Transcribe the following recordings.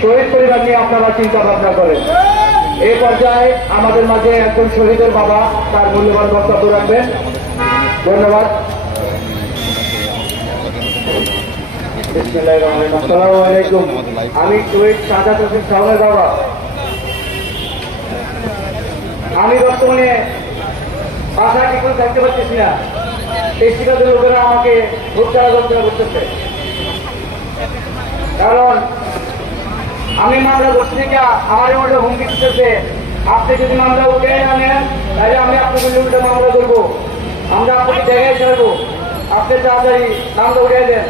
শহীদ পরিবার নিয়ে আপনারা চিন্তা ভাবনা করেন। এই পর্যায়ে আমাদের মাঝে একজন শহীদের বাবা তার মূল্যবান বক্তব্য রাখবেন। ধন্যবাদ। আসসালামু আলাইকুম। আমি শহীদ সাজাদ হোসেন সাহেবের বাবা। আমি বর্তমানে বাসা ঠিক করে থাকতে পারতেছি না। এই শিক্ষাদের লোকেরা আমাকে ভোট্টারা যন্ত্রণা করতেছে, কারণ আমি মামলা করছি থেকে আমার মধ্যে হুমকি দিতেছে, আপনি যদি মামলা উঠে না নেন তাহলে আমি আপনাকে উল্টে মামলা করবো, আমরা আপনাকে জায়গায় ছাড়বো, আপনি তাড়াতাড়ি নামটা উঠে দেন।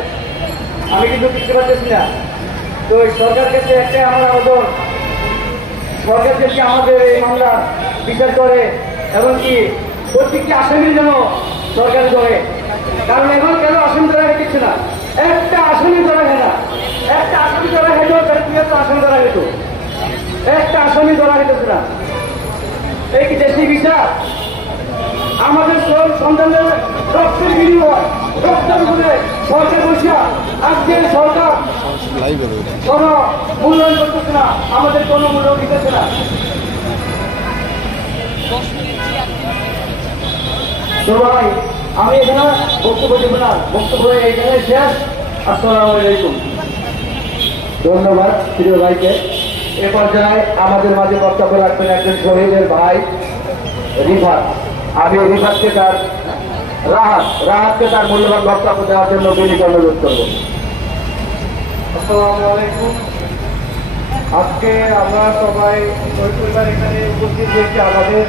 আমি কিন্তু বুঝতে পারতেছি না। তো সরকার কাছে একটাই আমার আবেদন, সরকার থেকে আমাদের এই মামলা বিচার করে এবং কি প্রত্যেকটি আসামির জন্য সরকার ধরে, কারণ এখন কেন আসামি ধরা হইতেছে না, একটা আসামি ধরা হয় না, একটা আসামি ধরা হইত তাহলে তুই একটা আসামি ধরা হইত, একটা আসামি ধরা হইতেছে না। এই কি দেশি বিচার? আমাদের সন্তানদের রক্তের বিনিময়, রক্তের উপরে সরকার বসিয়া আজকে সরকার কোন মূল্যায়ন করতেছে না, আমাদের কোন মূল্য দিতেছে না। তো ভাই আমি এখানে বক্তব্য দেব না, বক্তব্য এখানে শেষ। আসসালামু আলাইকুম। ধন্যবাদ প্রিয় ভাইকে। এ পর্যায়ে আমাদের মাঝে বক্তব্য রাখবেন একজন শহীদের ভাই রিফাত। আমি রিফাতকে তার রাহাতকে তার মূল্যবান বক্তব্য দেওয়ার জন্য বিনীত অনুরোধ করব। আসসালামু আলাইকুম। আজকে আমরা সবাই শহীদ পরিবার এখানে উপস্থিত হয়েছি, আমাদের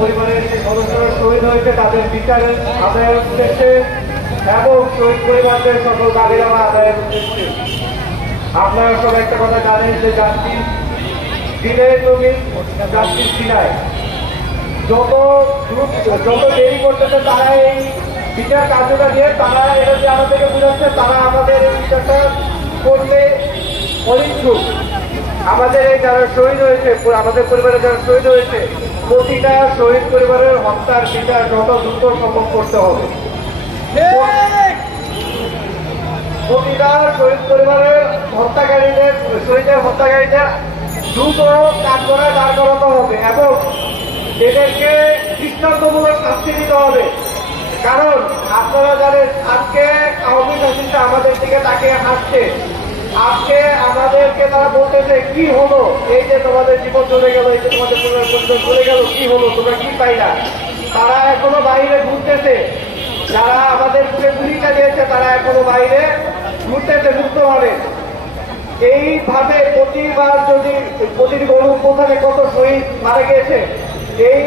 পরিবারের যে সদস্যরা শহীদ হয়েছে তাদের বিচারের আদায়ের উদ্দেশ্যে এবং শহীদ পরিবারদের সকল দাবির আদায়ের উদ্দেশ্যে। আপনারা সবাই একটা কথা জানেন যে জাস্টিস দিলে জমি জাস্টিস দিনায়, যত দেরি করতেছে তারা এই বিচার কার্যটা দিয়ে তারা এটা যে আমাদেরকে বুঝাচ্ছে, তারা আমাদের এই বিচারটা করতে অনিচ্ছুক। আমাদের এই যারা শহীদ হয়েছে, আমাদের পরিবারে যারা শহীদ হয়েছে, প্রতিটা শহীদ পরিবারের হত্যার বিচার যত দ্রুত সম্ভব করতে হবে। প্রতিটা শহীদ পরিবারের শহীদের হত্যাকারীদের দ্রুত কাঠগড়ায় দাঁড় করাতে হবে এবং এদেরকে দৃষ্টান্তমূলক শাস্তি দিতে হবে। কারণ আপনারা জানেন আজকে আওয়ামী শাসিত আমাদের দিকে তাকিয়ে হাসছে, আজকে আমাদেরকে তারা বলতেছে কি হলো, এই যে তোমাদের জীবন চলে গেল, এই যে তোমাদের পরিবার চলে গেল, কি হলো, তোমরা কি পাইলা। তারা এখনো বাইরে ঘুরতেছে, যারা আমাদের গুলিটা দিয়েছে তারা এখনো বাইরে ঘুরতেছে মুক্তভাবে। এইভাবে প্রতিবার যদি প্রতিটি গণঅভ্যুত্থানে কত শহীদ মারা গিয়েছে, এই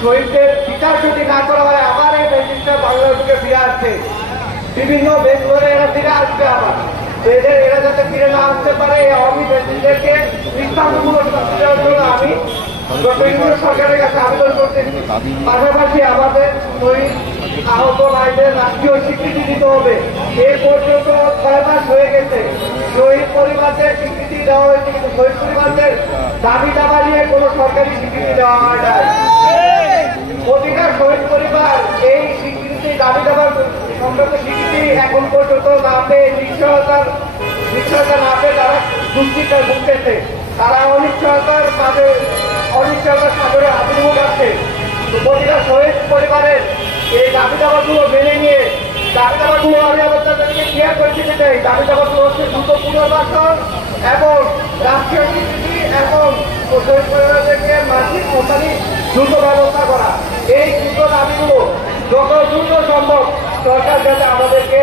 শহীদদের বিচার যদি না করা হয় আবার এই ব্যাটিংটা বাংলাদেশকে ফিরে আসছে, বিভিন্ন বেশ ধরে এরা ফিরে আসবে আবার। এরা যাতে ফিরে না আসতে পারে এই আওয়ামী ব্যাটিংদেরকে দৃষ্টান্তমূলক শাস্তি দেওয়ার জন্য আমি সরকারের কাছে আবেদন করতেছি। পাশাপাশি আমাদের শহীদ আহত ভাইদের রাষ্ট্রীয় স্বীকৃতি দিতে হবে। এ পর্যন্ত 6 মাস হয়ে গেছে, শহীদ পরিবারদের স্বীকৃতি দেওয়া হয়েছে, কিন্তু শহীদ পরিবারদের দাবি দাবা নিয়ে কোনো সরকারি স্বীকৃতি দেওয়া হয় না। প্রতিটা শহীদ পরিবার এই স্বীকৃতি দাবি দাবার সংক্রান্ত স্বীকৃতি এখন পর্যন্ত না পেয়ে নিশ্চয়তার না পেয়ে তারা দুশ্চিন্তায় ভুগতেছে, তারা অনিশ্চয়তার সাগরে আবির্ভূত আছে। প্রতিটা শহীদ পরিবারের এই দাবি দাবাগুলো মেনে নিয়ে দাবি দাবাগুলো আমি আমাদেরকে ক্লিয়ার করে দিতে চাই। দাবি দাবাগুলো হচ্ছে দ্রুত পুনর্বাসন এবং রাষ্ট্রীয় স্বীকৃতি এবং শহীদ পরিবারদেরকে মাসিক মশারি দ্রুত ব্যবস্থা করা। এই দ্রুত দাবিগুলো যত দ্রুত সম্ভব সরকার যাতে আমাদেরকে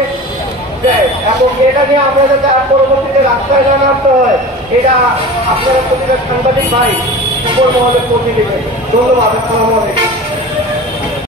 দেয় এবং এটা নিয়ে আমরা যাতে পরবর্তীতে রাস্তায় না নামতে হয়, এটা আপনারা প্রতিটা সাংবাদিক ভাই উপর মহলে পৌঁছে দেবেন। ধন্যবাদ। আসসালামু আলাইকুম।